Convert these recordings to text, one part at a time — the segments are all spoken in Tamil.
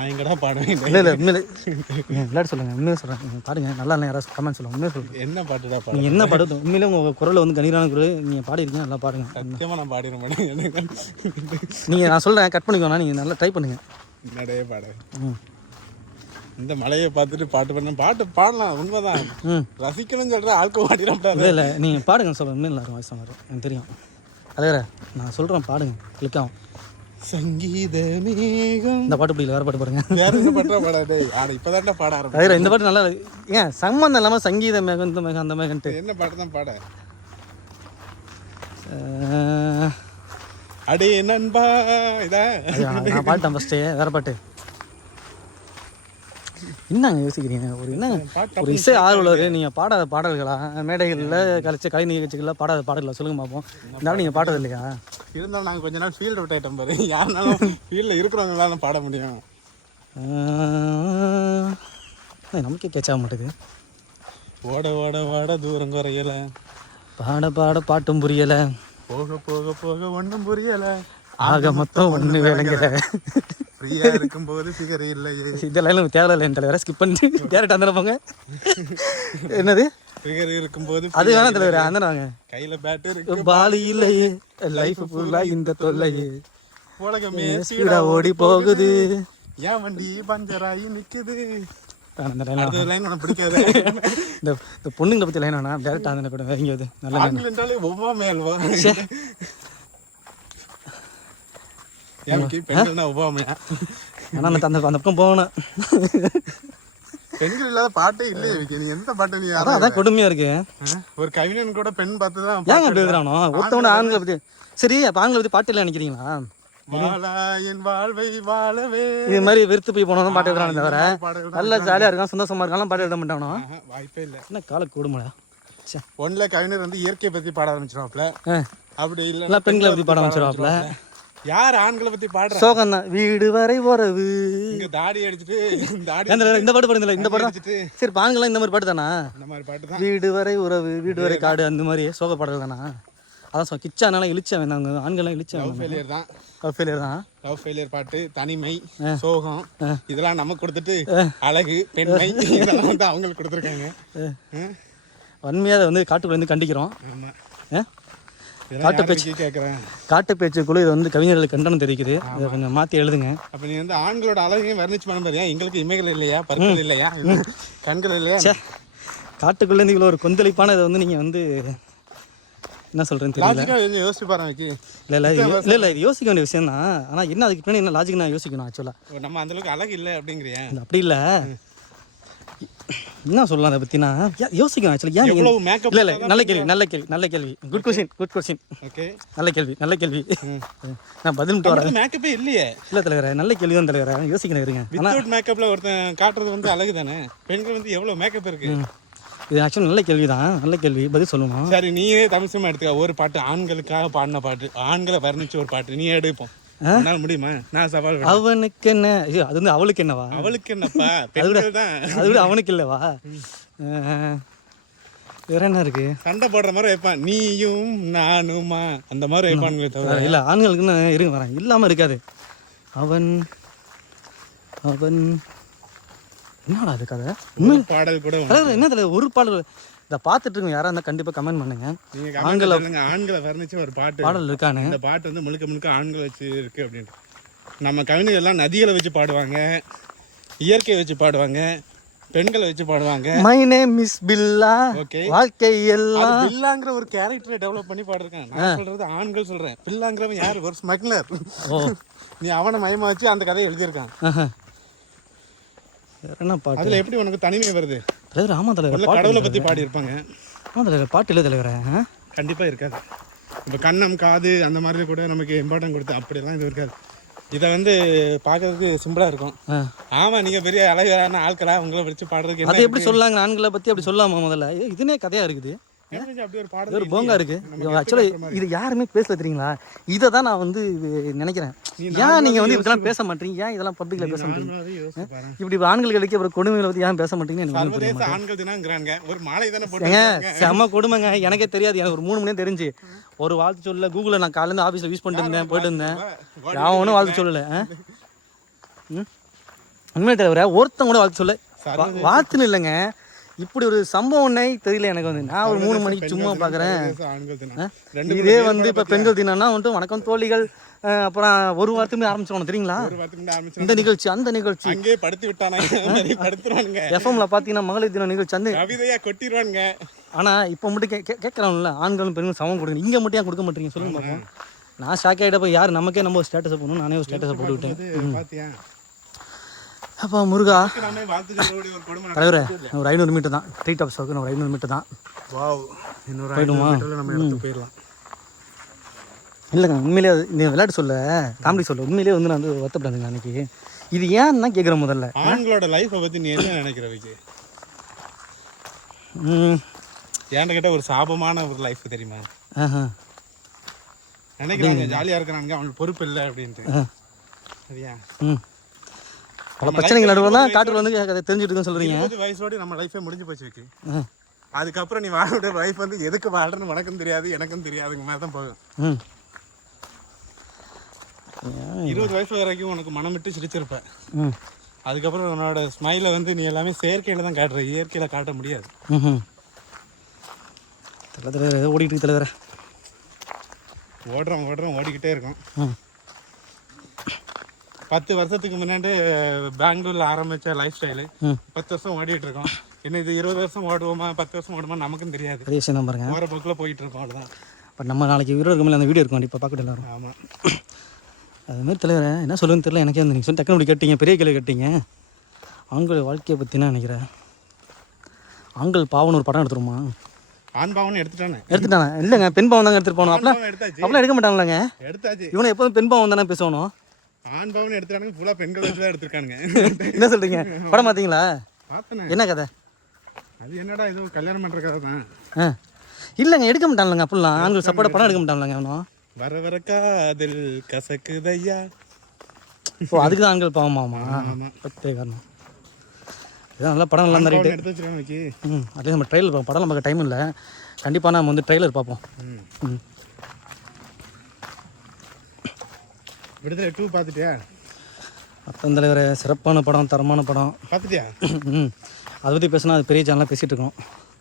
நான் எங்கடா பாடுவேன்? இல்லை உண்மையிலே விளையாட்டு சொல்லுங்கள், உண்மையாக சொல்கிறேன். பாடுங்க, நல்லா இல்லை யாராவது கமெண்ட் சொல்லுங்கள். உண்மையாக சொல்லுங்கள், என்ன பாட்டுடா பாடு? நீங்கள் என்ன பாடு? உண்மையிலே உங்கள் குரலில் வந்து கணீரான குரல், நீங்கள் பாடிருக்கீங்க, நல்லா பாடுங்க. சத்தியமாக நான் பாடிட மாட்டேன். நீங்கள் நான் சொல்கிறேன், கட் பண்ணிக்கோண்ணா, நீங்கள் நல்லா ட்ரை பண்ணுங்கள். என்னடையே பாடு. இந்த மலையை பார்த்துட்டு பாட்டு பண்ண பாட்டு பாடலாம், உண்மைதான். ரசிக்கணும்னு சொல்கிற ஆட்கள் பாடிடா. இல்லை இல்லை நீங்கள் பாடுங்க சொல்கிறேன். உண்மையில் எல்லாரும் வாய்ஸ் மாதிரி எனக்கு தெரியும். அதே நான் சொல்கிறேன், பாடுங்க, கிளிக் ஆகும். சங்கீத மேகம். இந்த பாட்டு பிடிக்கல, வேறு பாட்டு பாடுங்க. வேற என்ன பாட்டா பாடாது? ஆனா இப்போதான்டா பாட அதே இந்த பாட்டு நல்லா ஏன் சம்மந்தம் இல்லாமல் சங்கீத மேகம் இந்த மேகம் அந்த மேகன்ட்டு என்ன பாட்டு தான் பாட? அடே நண்பா இதா நான் பாட்டேன் ஃபஸ்ட்டு. வேறு பாட்டு என்னங்க யோசிக்கிறீங்க? ஒரு இசை ஆர்வலர், நீங்கள் பாடாத பாடல்களா? மேடைகளில் கழிச்ச கலை நிகழ்ச்சிகளில் பாடாத பாடல்களா சொல்லுங்கள் பார்ப்போம். இருந்தாலும் நீங்கள் பாடுறது இல்லையா? இருந்தாலும் நாங்கள் கொஞ்ச நாள் ஃபீல்டு அவுட் ஆகிட்டோம் பாரு. யாருனாலும் ஃபீல்டில் இருக்கிறவங்களாலும் பாட முடியும். நமக்கே கேட்சாக மாட்டேது. ஓட ஓட ஓட தூரம் குறையலை, பாட பாட பாட்டும் புரியலை, போக போக போக ஒன்றும் புரியலை, ஆக மொத்தம் ஒன்று விளங்கல, ஃப்ரீயா இருக்கும்போது ஃபிகர் இல்லையே. இதெல்லாம் தேவையில்லை என் தலைவரை, ஸ்கிப் பண்ணி டேரக்ட் அந்த போங்க. என்னது ஃபிகர் இருக்கும்போது அது வேணாம் தலைவரை, அந்த வாங்க. கையில பேட் இருக்கு, பாலி இல்லையே, லைஃப் ஃபுல்லா இந்த தொல்லையே, உலகமே ஸ்பீடா ஓடி போகுது, ஏன் வண்டி பஞ்சராகி நிக்குது. அந்த லைன் உனக்கு பிடிக்காது. இந்த பொண்ணுங்களை பற்றி லைன் வேணா, டேரக்ட் அந்த கூட இங்கே நல்லா ஆங்கிலன்றாலே ஒவ்வாமை அல்வா. அந்த பக்கம் போகணும். பெண்கள் இல்லாத பாட்டே இல்லையே. நீ எந்த பாட்டு? நீ அதான் கொடுமையா இருக்கு. ஒரு கவிஞன் கூட பெண் பார்த்து தான் ஏங்க அப்படி எழுதுறானோ? ஒருத்தவங்க ஆண்களை பத்தி. சரி, அப்ப ஆண்களை பத்தி பாட்டு இல்லை நினைக்கிறீங்களா? என் வாழ்வை வாழவே இது மாதிரி வெறுத்து போய் போனோம் பாட்டு எழுதுறானே தவிர நல்லா ஜாலியா இருக்கான், சந்தோஷமா இருக்கான் பாட்டு எழுத மாட்டானோ? வாய்ப்பே இல்லை. என்ன கால கொடுமையா. ஒன்ல கவிஞர் வந்து இயற்கையை பத்தி பாட ஆரம்பிச்சிருவாப்ல, அப்படி இல்லை பெண்களை பத்தி பாட ஆரம்பிச்சிருவாப்ல. யார் ஆண்களை பத்தி பாடுற? சோகம் தான். வீடு வரை உறவு, தாடி அடிச்சுட்டு இந்த பாட்டு பாடுங்க. இந்த பாட்டு சரி, ஆண்கள்லாம் இந்த மாதிரி பாட்டு தானா? இந்த மாதிரி பாட்டு தான். வீடு வரை உறவு, வீடு வரை காடு, அந்த மாதிரி சோக பாடல் தானா? அதான் கிச்சானால இழிச்சா வேணாங்க, ஆண்கள்லாம் இழிச்சா லவ் ஃபெயிலியர் தான். லவ் ஃபெயிலியர் தான். லவ் ஃபெயிலியர் பாட்டு, தனிமை, சோகம் இதெல்லாம் நமக்கு கொடுத்துட்டு அழகு, பெண்மை இதெல்லாம் வந்து அவங்களுக்கு கொடுத்துருக்காங்க. வன்மையாக வந்து காட்டுக்குள்ள இருந்து கண்டிக்கிறோம். காட்டு பேச்சு குழு இது வந்து கவிஞர்களுக்கு கண்டனம் தெரிவிக்குது. இதை கொஞ்சம் மாற்றி எழுதுங்க. அப்போ நீ வந்து ஆண்களோட அழகையும் வர்ணிச்சு பண்ண பாரு. எங்களுக்கு இமைகள் இல்லையா, பற்கள் இல்லையா, கண்கள் இல்லையா? காட்டுக்குள்ளேருந்து இவ்வளோ ஒரு கொந்தளிப்பான இதை வந்து நீங்கள் வந்து என்ன சொல்கிறேன்னு தெரியல. யோசிச்சு பாருங்க. இல்லை இது யோசிக்க வேண்டிய விஷயம் தான். ஆனால் என்ன அதுக்கு பின்னாடி என்ன லாஜிக் நான் யோசிக்கணும். ஆக்சுவலாக நம்ம அந்தளவுக்கு அழகு இல்லை அப்படிங்கிறியா? அப்படி இல்லை, என்ன சொல்லலாம் அதை பற்றி நான் யோசிக்கணும். ஆக்சுவலி ஏன் இல்லை இல்லை, நல்ல கேள்வி குட் கொஸ்டின். ஓகே, நல்ல கேள்வி. நான் பதில் மட்டும் வரேன். மேக்கப்பே இல்லையே. இல்லை தலைவரே, நல்ல கேள்வி தான் தலைவரே, யோசிக்கணும் இருங்க. வித்தவுட் மேக்கப்பில் ஒருத்தன் காட்டுறது வந்து அழகு தானே. பெண்கள் வந்து எவ்வளோ மேக்கப் இருக்கு. இது ஆக்சுவலி நல்ல கேள்வி தான், நல்ல கேள்வி, பதில் சொல்லணும். சரி, நீயே தமிழ் சினிமா எடுத்துக்க. ஒரு பாட்டு ஆண்களுக்காக பாடின பாட்டு, ஆண்களை வர்ணிச்சு ஒரு பாட்டு நீ எடுப்போம். முடியுமா? நான் சவால். அவனுக்கு என்ன, அது வந்து அவளுக்கு என்னவா? அவளுக்கு என்னப்பா, பெண்கள் தான். அது விட அவனுக்கு இல்லவா? வேற என்ன இருக்கு? சண்டை போடுற மாதிரி வைப்பான், நீயும் நானுமா அந்த மாதிரி வைப்பானுங்களே தவிர. இல்லை, ஆண்களுக்குன்னு இருங்க வரேன், இல்லாமல் இருக்காது. அவன் என்னடா அது கதை? பாடல் கூட என்ன தலைவர் ஒரு பாடல் இதை பார்த்துட்டு இருக்கோம். யாராக இருந்தால் கண்டிப்பாக கமெண்ட் பண்ணுங்க. ஆண்களை வர்ணிச்சு ஒரு பாடல் இருக்கானு. இந்த பாட்டு வந்து முழுக்க ஆண்களை வச்சு இருக்கு அப்படின்ட்டு. நம்ம கவிஞர்கள் எல்லாம் நதிகளை வச்சு பாடுவாங்க, இயற்கையை வச்சு பாடுவாங்க, பெண்களை வச்சு பாடுவாங்க. My name is Billa. Okay, வாழ்க்கை எல்லாம் பில்லாங்கிற ஒரு கேரக்டரை டெவலப் பண்ணி பாடுறாங்க. நான் சொல்றது ஆண்கள் சொல்றேன். பில்லாங்கிறவன் யாரு? ஒரு ஸ்மக்லர். நீ அவனை மயமா வச்சு அந்த கதையை எழுதியிருக்கான். என்ன பாட்டு? அதுல எப்படி உனக்கு தனிமை வருது? தலைவர் ஆமா தலைவர், கடவுளை பத்தி பாடி இருப்பாங்க. ஆமா தலைவர், பாட்டு இல்லை தலைவரே, கண்டிப்பா இருக்காது. இப்போ கண்ணம் காது அந்த மாதிரி கூட நமக்கு இம்பார்ட்டன்ட் கொடுத்து அப்படியெல்லாம் இது இருக்காது. இதை வந்து பார்க்கறதுக்கு சிம்பிளா இருக்கும். ஆமா, நீங்க பெரிய அழகான ஆட்களா உங்களை வச்சு பாடுறதுக்கு அது எப்படி சொல்லாங்க? ஆண்களை பத்தி அப்படி சொல்லாமா? முதல்ல இதுனே கதையா இருக்குது, ஒரு போங்கா இருக்கு. ஆக்சுவலா இது யாருமே பேசல தெரியுங்களா? இதை தான் நான் வந்து நினைக்கிறேன். ஏன் நீங்க வந்து இதெல்லாம் பேச மாட்டீங்க? ஏன் இதெல்லாம் பப்ளிக்ல பேச மாட்டீங்க? இப்படி ஆண்களுக்கு அப்புறம் கொடுமைகளை பத்தி ஏன் பேச மாட்டீங்கன்னு செம்ம கொடுமைங்க. எனக்கே தெரியாது, எனக்கு ஒரு 3 மணி நேரம் தெரிஞ்சு. ஒரு வாழ்த்து சொல்ல கூகுளில் நான் காலையில ஆஃபீஸில் யூஸ் பண்ணிட்டு இருந்தேன், போயிட்டு இருந்தேன். நான் ஒன்றும் வாழ்த்து சொல்லலை. உண்மையை தலைவரை ஒருத்தன் கூட வாழ்த்து சொல்ல வாழ்த்துன்னு இல்லைங்க, இப்படி ஒரு சம்பவம்னே தெரியல எனக்கு வந்து. நான் ஒரு 3 மணிக்கு சும்மா பார்க்குறேன். இதே வந்து இப்போ பெண்கள் தினம்னா வந்துட்டு வணக்கம் தோழிகள், அப்புறம் ஒரு வாரத்துக்கு ஆரம்பிச்சிடணும் தெரியுங்களா இந்த நிகழ்ச்சி அந்த நிகழ்ச்சி. அங்கே படுத்து விட்டானுங்க எஃப்எம்ல பார்த்தீங்கன்னா மகளிர் தின நிகழ்ச்சி அந்த கவிதையா கொட்டிடுவானுங்க. ஆனால் இப்போ மட்டும் கேட்குறாங்கல்ல, ஆண்களும் பெண்களும் சமம் கொடுங்க, இங்கே மட்டும் ஏன் கொடுக்க மாட்டீங்க சொல்லுங்க பார்ப்போம். நான் ஷாக் ஆகிட்ட போய் யார் நமக்கே நம்ம ஸ்டேட்டஸை போடணும், நானே ஒரு ஸ்டேட்டஸை போட்டு விட்டேன். பாத்தியா அப்போ முருகா தலைவரே, ஒரு 500 மீட்டர் தான் ட்ரீ டாப் ஷோக்கு, ஒரு 500 மீட்டர் தான். போயிடுமா? போயிடலாம். இல்லைங்க உண்மையிலே நீ விளையாட்டு சொல்ல காமெடி சொல்ல உண்மையிலே வந்து நான் வந்து வருத்தப்படாதுங்க அன்னைக்கு. இது ஏன்னு தான் கேட்குறேன். முதல்ல ஆண்களோட லைஃப்பை பற்றி நீ என்ன நினைக்கிற வைக்க? ஏன்ட கிட்ட ஒரு சாபமான ஒரு லைஃப் தெரியுமா? நினைக்கிறாங்க ஜாலியாக இருக்கிறாங்க, அவங்களுக்கு பொறுப்பு இல்லை அப்படின்ட்டு. சரியா? பல பிரச்சனைகள் நடுவில் தான் காட்டுல வந்து அதை தெரிஞ்சுட்டு இருக்குன்னு சொல்கிறீங்க. 20 வயசோடு நம்ம லைஃபே முடிஞ்சு போச்சு வைக்க. அதுக்கப்புறம் நீ வாழோட லைஃப் வந்து எதுக்கு வாழ்றன்னு உனக்கும் தெரியாது எனக்கும் தெரியாதுங்க மாதிரி தான் போகும். 20 வயசு வரைக்கும் உனக்கு மனம் விட்டு சிரிச்சிருப்ப. அதுக்கப்புறம் உன்னோட ஸ்மைலை வந்து நீ எல்லாமே செயற்கையில் தான் காட்டுற, இயற்கையில் காட்ட முடியாது. தலைவர் ஓடிட்டு இருக்கு தலைவர. ஓடுறோம் ஓடிக்கிட்டே இருக்கோம். 10 வருஷத்துக்கு முன்னாடி பெங்களூர்ல ஆரம்பிச்ச லைஃப் ஸ்டைலு 10 வருஷம் ஓடிட்டு இருக்கோம். என்ன இது 20 வருஷம் ஓடுவோமா 10 வருஷம் ஓடுமா நமக்கும் தெரியாது. பெரிய விஷயம் பாருங்க, போகிற போக்கில் போயிட்டு இருக்கோம், அவ்வளோதான். பட் நம்ம நாளைக்கு வீடியோ அந்த வீடியோ இருக்கும், இப்போ பார்க்கட்டு எல்லாரும். ஆமாம், அதுமாதிரி தலைவர் என்ன சொல்லுன்னு தெரியல எனக்கே வந்து. நீங்கள் சொல்லி டக்குனு அப்படி கேட்டீங்க, பெரிய கேள்வி கேட்டீங்க. ஆண்கள் வாழ்க்கையை பற்றினா நினைக்கிறேன். ஆண்கள் பாவம்னு ஒரு படம் எடுத்துருமா? ஆண் பாவம்னு எடுத்துட்டானே இல்லைங்க, பெண் பாவம் தாங்க எடுத்துட்டு போகணும். அப்படிலாம் எடுக்க மாட்டாங்களாங்க, எடுத்தாச்சு. இவனை எப்போதும் பெண் பாவம் தானே பேசணும். ஆண் பாவம்னு எடுத்துட்டானுங்க, ஃபுல்லாக பெண்கள் வச்சு தான் எடுத்துருக்கானுங்க. என்ன சொல்கிறீங்க? படம் பார்த்தீங்களா? என்ன கதை அது? என்னடா இது கல்யாணம் பண்ணுற கதை தான். இல்லைங்க எடுக்க மாட்டாங்களாங்க, அப்படிலாம் ஆண்கள் சப்போர்ட் படம் எடுக்க மாட்டாங்களாங்க. அவனும் வர வர காதல் கசக்குதையா. ஓ அதுக்கு தான் ஆண்கள் பாவமாமா? பத்தே காரணம் இதான். நல்லா படம் நல்லா ரைட்டு எடுத்து வச்சுருக்காங்க. அதே நம்ம ட்ரெயிலர் படம் நமக்கு டைம் இல்லை, கண்டிப்பாக நம்ம வந்து ட்ரெய்லர் பார்ப்போம். விடுதலை 2 பார்த்துட்டியா? அப்போ தலைவர் சிறப்பான படம், தரமான படம் பார்த்துட்டியா? அதை பற்றி பேசினா அது பெரிய சேனலாக பேசிகிட்டு இருக்கோம்.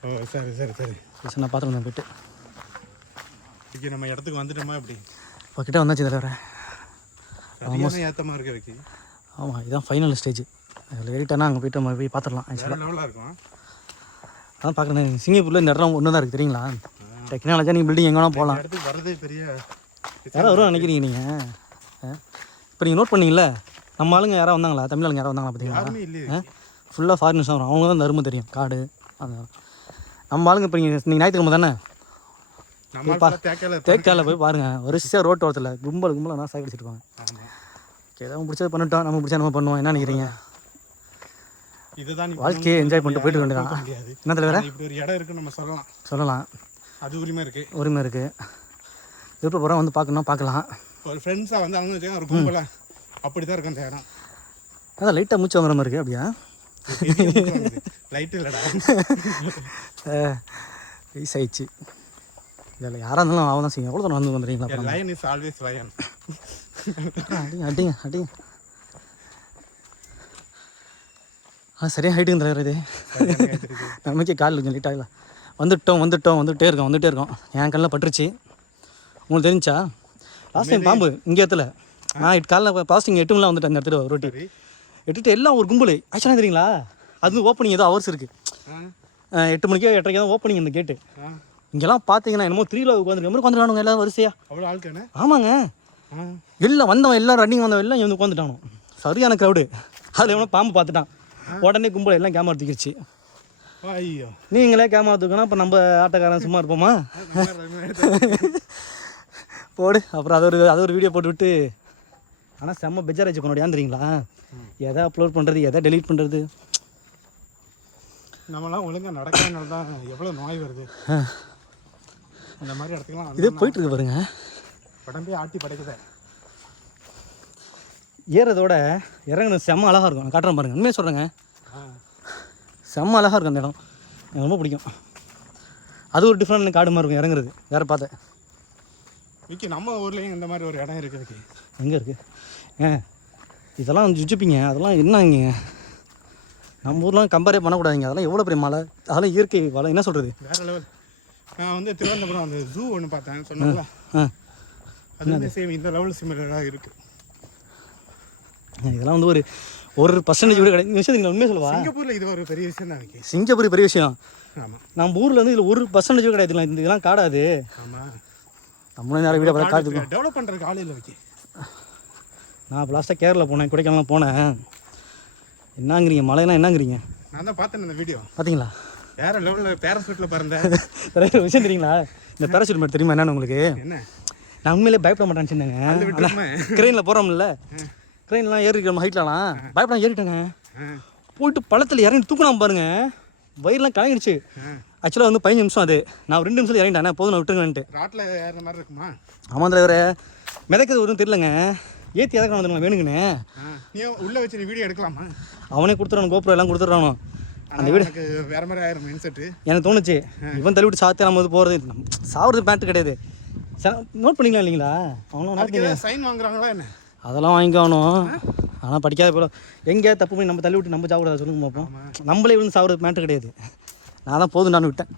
ஓ சரி சரி சரி. பேச நான் பார்த்துருந்தேன் போய்ட்டு. ஓகே, நம்ம இடத்துக்கு வந்துட்டோமா? எப்படி இப்போ கிட்டே வந்தாச்சு தலைவர். ஆமாம், ஏற்றமாக இருக்க வைக்கி. ஆமாம், இதுதான் ஃபைனல் ஸ்டேஜ். அதில் ஏறிட்டானா அங்கே போய்ட்டு நம்ம போய் பார்த்துடலாம். லெவலாக இருக்கும். அதான் பார்க்குறேன். சிங்கப்பூரில் இந்த இடம் ஒன்று தான் இருக்குது தெரியுங்களா? டெக்னாலஜியாக நீங்கள் பில்டிங் எங்கே வேணால் போகலாம். இடத்துக்கு வரதே பெரிய யாராவது வரும் நினைக்கிறீங்க நீங்கள்? இப்போ நீங்கள் நோட் பண்ணீங்களா, நம்ம ஆளுங்க யாராவது வந்தாங்களா? தமிழ் ஆளுங்க யாராவது வந்தாங்களா பார்த்தீங்களா? ஃபுல்லாக ஃபாரினர்ஸ் வரும், அவங்க தான் இந்த அருமை தெரியும் காடு. அந்த நம்ம ஆளுங்க இப்போ நீங்கள் ஞாயிற்றுக்கிழமை தானே தேக்கால போய் பாருங்கள், வரிசையாக ரோட்டு ஓரத்தில் கும்பலாக நான் சாய் அடிச்சிருப்பாங்க. ஏதாவது பிடிச்சது பண்ணிட்டோம், நம்ம பிடிச்சா நம்ம பண்ணுவோம். என்ன நினைக்கிறீங்க? இதுதான் வாழ்க்கையை என்ஜாய் பண்ணிட்டு போயிட்டு வேண்டியதான். என்ன தலைவர இப்படி ஒரு இடம் இருக்குன்னு நம்ம சொல்லலாம். அது உரிமை இருக்குது. எப்போ போகிறோம் வந்து பார்க்கணும், பார்க்கலாம். ஒரு ஃப்ரெண்ட்ஸாக வந்து அவங்க வச்சுக்கோங்க, ஒரு கும்பலாக அப்படி தான் இருக்கும் அந்த இடம். அதான் லைட்டாக மூச்சு வாங்குற மாதிரி இருக்குது. அப்படியா? லைட்டு இல்லைடா, வயசாயிடுச்சு. இல்லை யாராக இருந்தாலும் அவன் தான் செய்யும். எவ்வளோ தான் வந்து வந்துடுறீங்களா? Lion is always lion. அடிங்க சரியாக ஹைட்டுங்க தலைவர். இது நமக்கே கால் கொஞ்சம் லேட் ஆகல. வந்துட்டே இருக்கோம். என் கண்ணில் பட்டுருச்சு. உங்களுக்கு தெரிஞ்சா லாஸ்ட் டைம் பாம்பு இங்கே இடத்துல நான் காலைல பாஸ்டிங் 8 மணிலாம் வந்துட்டேன். அந்த இடத்துல ரொட்டி எட்டுட்டு எல்லாம் ஒரு கும்பல் ஆக்சுவலாக தெரியுங்களா? அது ஓப்பனிங் ஏதோ ஹவர்ஸ் இருக்குது. 8 மணிக்கோ 8:30 தான் ஓப்பனிங் அந்த கேட்டு. இங்கெல்லாம் பார்த்தீங்கன்னா என்னமோ 3ல உட்காந்துருக்கானுங்க எல்லாம் வரிசையா. அவ்வளோ ஆளுக்கானே? ஆமாங்க, எல்லாம் வந்தவன் எல்லாம் ரன்னிங் வந்தவன் எல்லாம் வந்து உட்காந்துட்டானோ. சரியான க்ரௌடு. அதில் எவனோ பாம்பு பார்த்துட்டான், உடனே கும்பல் எல்லாம் கேமரா தூக்கிடுச்சு. ஐயோ, நீங்களே கேமரா தூக்கணும், அப்போ நம்ம ஆட்டக்காரன் சும்மா இருப்போமா? போடு. அப்புறம் அது ஒரு வீடியோ போட்டு விட்டு. ஆனால் செம்ம பெஜாராச்சு கொண்டாடி. தெரியுங்களா? எதை அப்லோட் பண்ணுறது, எதை டெலீட் பண்ணுறது. நம்மளாம் ஒழுங்காக நடக்கிறதுனால தான் எவ்வளோ நோய் வருது. அந்த மாதிரி இடத்துக்குலாம் இதே போயிட்டுருக்கு பாருங்க. உடம்பே ஆட்டி படைக்குது. ஏறதோட இறங்குறது செம்ம அழகாக இருக்கும். நான் காட்டுறேன் பாருங்கள், உண்மையாக சொல்கிறேங்க, செம்ம அழகாக இருக்கும் அந்த இடம். எனக்கு ரொம்ப பிடிக்கும். அது ஒரு டிஃப்ரெண்ட் காடு மாதிரி இருக்கும் இறங்குறது. வேறு பார்த்தேன் விக்கி, நம்ம ஊர்லேயும் இந்த மாதிரி ஒரு இடம் இருக்குது. எங்கே இருக்குது? இதெல்லாம் ஜுஜிப்பிங்க, அதெல்லாம் என்னங்க நம்ம ஊர்லாம் கம்பேரே பண்ணக்கூடாதுங்க. அதெல்லாம் எவ்வளோ பெரிய மலை, அதெல்லாம் இயற்கை வளம், என்ன சொல்கிறது. வேறு லெவல். நான் வந்து திருவனந்தபுரம் அந்த ஜூ ஒன்று பார்த்தேன் சொன்னாங்களா, அது வந்து சேம் இந்த லெவல் சிமிலராக இருக்குது. இதெல்லாம் வந்து ஒரு 1% கூட கிடையாது. விஷயத்துக்கு உண்மையாக சொல்லுவா, சிங்கப்பூரில் இது ஒரு பெரிய விஷயம் தான் இருக்கு. சிங்கப்பூர் பெரிய விஷயம். ஆமாம், நம்ம ஊரில் வந்து இதில் 1% கிடையாது. இந்த இதெல்லாம் காடாது. ஆமாம், நம்மளும் நிறைய வீடியோ பார்த்து காத்துக்கோம். டெவலப் பண்ணுறதுக்கு ஆள் இல்லை வைக்க. நான் இப்போ லாஸ்ட்டாக கேரளா போனேன், கொடைக்கானலாம் போனேன். என்னங்கிறீங்க, மழையெல்லாம் என்னங்கிறீங்க? நான் தான் பார்த்தேன் இந்த வீடியோ. பார்த்தீங்களா? வேறு லெவலில் பேராசூட்டில் பறந்தேன். நிறைய விஷயம் தெரியுங்களா? இந்த பேராசூட் மாதிரி தெரியுமா என்னன்னு உங்களுக்கு? என்ன, நான் உண்மையிலே பயப்பட மாட்டேன்னு சொன்னாங்க. க்ரெயினில் போகிறோம்ல, க்ரெயின்லாம் ஏறிக்கிறோம் ஹைட்லலாம், பயப்படாம ஏறிட்டாங்க. போயிட்டு பள்ளத்தில் இறங்கி தூக்கினாம பாருங்க, வயிறுலாம் கலங்கிடுச்சு. ஆக்சுவலாக வந்து 15 நிமிஷம், அது நான் 2 நிமிஷம் இறங்கிட்டேன், போதும் நான் விட்டுருங்கன்ட்டு. ராட்டில் ஏறுற மாதிரி இருக்குமா? ஆமாம் தலைவரே, மிதக்கிறது ஒன்றும் தெரியலங்க. ஏற்றி எதற்கு வந்துடுங்க வேணுங்கண்ணே. நீ உள்ளே வச்சு நீ வீடியோ எடுக்கலாமா? அவனே கொடுத்துறானு, கோப்ரோ எல்லாம் கொடுத்துட்றானோ. அந்த வீடு வேறு மாதிரி ஆயிரும் மைண்ட் செட்டு. எனக்கு தோணுச்சு, இவன் தள்ளி விட்டு சாத்தி நம்ம வந்து போகிறது, சாவுறது பேண்ட்டு கிடையாது. நோட் பண்ணிக்கலாம் இல்லைங்களா? அவங்களும் சைன் வாங்குறாங்களா என்ன? அதெல்லாம் வாங்கிக்கணும். ஆனால் படிக்காத போல எங்கே தப்பு பண்ணி நம்ம தள்ளி விட்டு நம்ம சாப்பிடாத சொல்லுங்க பார்ப்போம். நம்மளே விழுந்து சாப்பிட்றது மேட்ரு கிடையாது. நான் தான் போதும் நான் விட்டேன்.